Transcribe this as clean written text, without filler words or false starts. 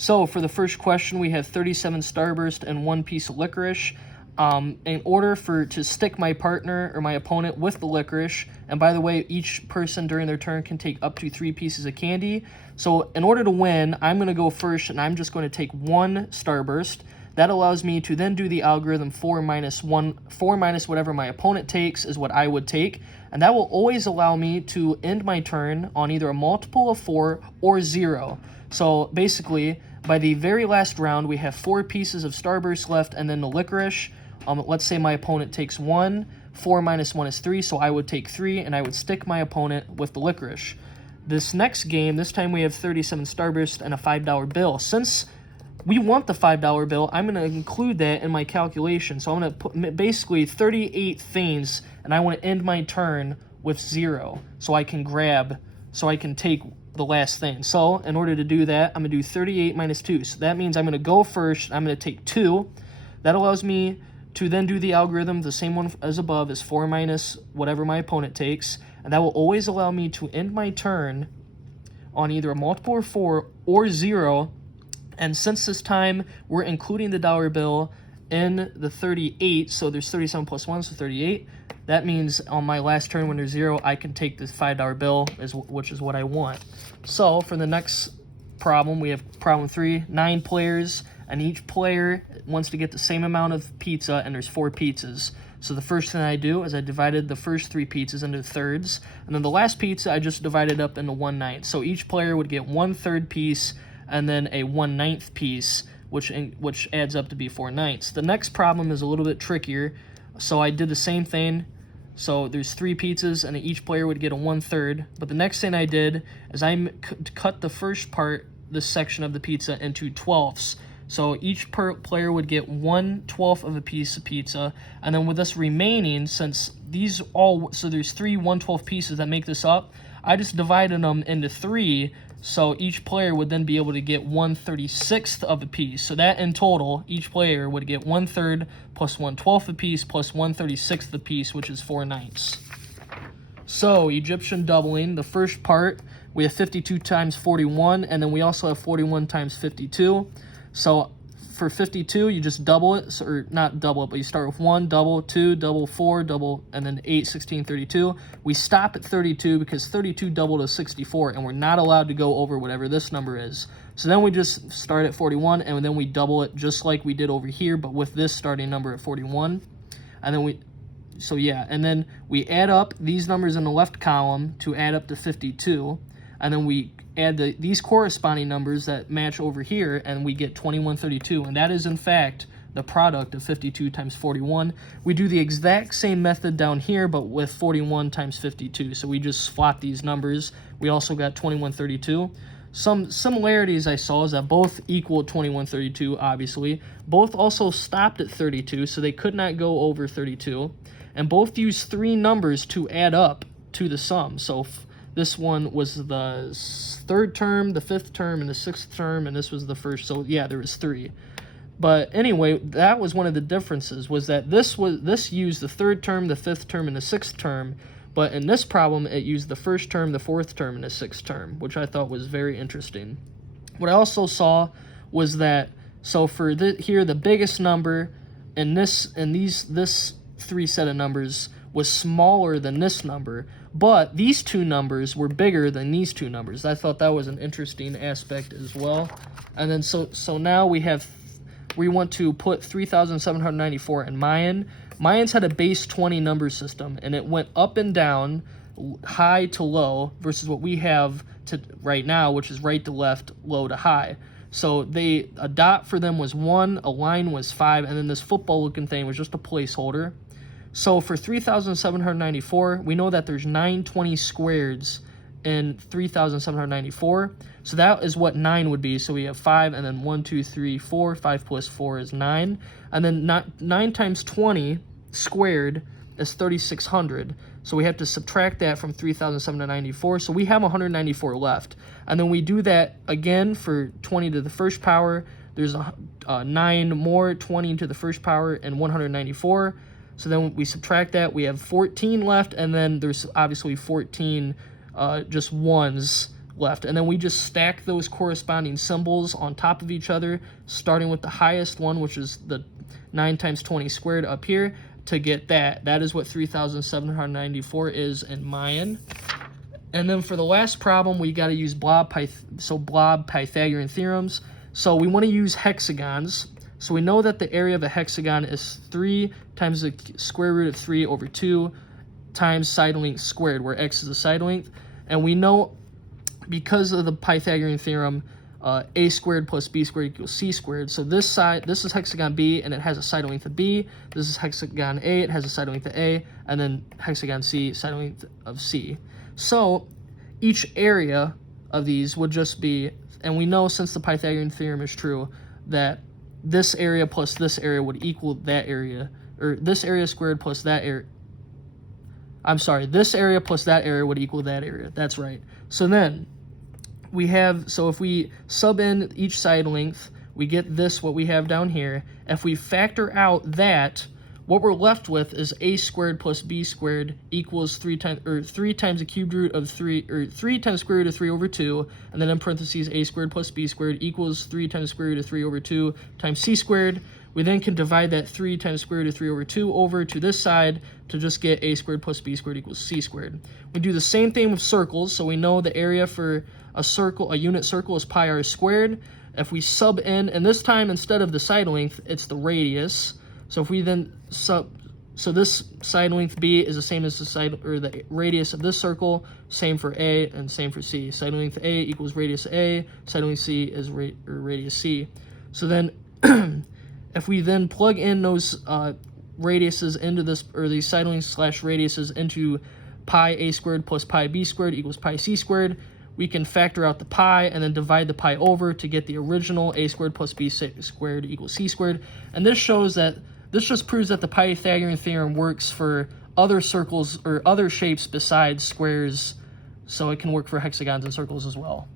So for the first question, we have 37 Starburst and 1 piece of licorice. In order to stick my partner or my opponent with the licorice, and by the way, each person during their turn can take up to 3 pieces of candy. So in order to win, I'm going to go first, and I'm just going to take 1 Starburst. That allows me to then do the algorithm 4 minus whatever my opponent takes is what I would take, and that will always allow me to end my turn on either a multiple of 4 or 0. So basically, by the very last round, we have 4 pieces of Starburst left and then the licorice. Let's say my opponent takes 1. 4 minus 1 is 3, so I would take 3, and I would stick my opponent with the licorice. This next game, this time we have 37 Starburst and a $5 bill. Since we want the $5 bill, I'm going to include that in my calculation. So I'm going to put basically 38 things, and I want to end my turn with 0, so I can take the last thing. So in order to do that, I'm going to do 38 minus 2. So that means I'm going to go first. I'm going to take 2. That allows me to then do the algorithm, the same one as above, is 4 minus whatever my opponent takes. And that will always allow me to end my turn on either a multiple of 4 or 0. And since this time we're including the dollar bill in the 38, so there's 37 plus 1, so 38. That means on my last turn when there's 0, I can take this $5 bill, which is what I want. So for the next problem, we have problem 3, 9 players, and each player wants to get the same amount of pizza, and there's 4 pizzas. So the first thing I do is I divided the first 3 pizzas into thirds, and then the last pizza I just divided up into 1/9. So each player would get 1/3 piece, and then a 1/9 piece, which adds up to be 4/9. The next problem is a little bit trickier, so I did the same thing. So there's 3 pizzas, and each player would get a 1/3. But the next thing I did is I cut the first part, this section of the pizza, into 12ths. So each player would get 1/12 of a piece of pizza, and then with this remaining, since there's 3 1/12 pieces that make this up, I just divided them into 3. So each player would then be able to get 1/36 of a piece. So that in total, each player would get 1/3 plus 1/12 a piece plus 1/36 a piece, which is 4/9. So Egyptian doubling, the first part, we have 52 times 41, and then we also have 41 times 52. So for 52, you just double it, or not double it, but you start with 1, double, 2, double, 4, double, and then 8, 16, 32. We stop at 32 because 32 doubled to 64, and we're not allowed to go over whatever this number is. So then we just start at 41, and then we double it just like we did over here, but with this starting number at 41. And then and then we add up these numbers in the left column to add up to 52, and then we add these corresponding numbers that match over here, and we get 2132, and that is in fact the product of 52 times 41. We do the exact same method down here, but with 41 times 52, so we just swap these numbers. We also got 2132. Some similarities I saw is that both equal 2132, obviously. Both also stopped at 32, so they could not go over 32, and both use 3 numbers to add up to the sum. So this one was the 3rd term, the 5th term, and the 6th term, and this was the first. So yeah, there was 3. But anyway, that was one of the differences, was that this used the 3rd term, the 5th term, and the 6th term. But in this problem, it used the 1st term, the 4th term, and the 6th term, which I thought was very interesting. What I also saw was that, so for here, the biggest number in this 3 set of numbers was smaller than this number, but these 2 numbers were bigger than these 2 numbers. I thought that was an interesting aspect as well. And then so now we want to put 3,794 in Mayan. Mayans had a base 20 number system, and it went up and down, high to low, versus what we have right now, which is right to left, low to high. So a dot for them was 1, a line was 5, and then this football-looking thing was just a placeholder. So for 3,794, we know that there's 920 squareds in 3,794. So that is what 9 would be. So we have 5, and then 1, 2, 3, 4. 5 plus 4 is 9. And then 9 times 20 squared is 3,600. So we have to subtract that from 3,794. So we have 194 left. And then we do that again for 20 to the first power. There's 9 more 20 to the first power and 194. So then we subtract that, we have 14 left, and then there's obviously 14 just ones left. And then we just stack those corresponding symbols on top of each other, starting with the highest one, which is the 9 times 20 squared up here, to get that. That is what 3,794 is in Mayan. And then for the last problem, we got to use blob Pythagorean theorems. So we want to use hexagons. So we know that the area of a hexagon is 3 times the square root of 3 over 2 times side length squared, where x is the side length. And we know, because of the Pythagorean theorem, a squared plus b squared equals c squared. So this is hexagon B, and it has a side length of b. This is hexagon A, it has a side length of a. And then hexagon C, side length of c. So each area of these would just be, and we know, since the Pythagorean theorem is true, that this area plus this area would equal that area, or this area squared plus that area. I'm sorry, this area plus that area would equal that area. That's right. So then we have, so if we sub in each side length, we get this, what we have down here. If we factor out that, what we're left with is a squared plus b squared equals 3 times the cubed root of 3, or 3 times square root of 3 over 2, and then in parentheses a squared plus b squared equals 3 times square root of 3 over 2 times c squared. We then can divide that 3 times square root of 3 over 2 over to this side to just get a squared plus b squared equals c squared. We do the same thing with circles, so we know the area for a circle, a unit circle, is pi r squared. If we sub in, and this time instead of the side length, it's the radius. So if we then so this side length b is the same as the radius of this circle, same for a and same for c. Side length a equals radius a, side length c is radius c. So then if we then plug in those radiuses into this, or these side lengths slash radiuses into pi a squared plus pi b squared equals pi c squared, we can factor out the pi and then divide the pi over to get the original a squared plus b squared equals c squared. And this just proves that the Pythagorean theorem works for other circles or other shapes besides squares, so it can work for hexagons and circles as well.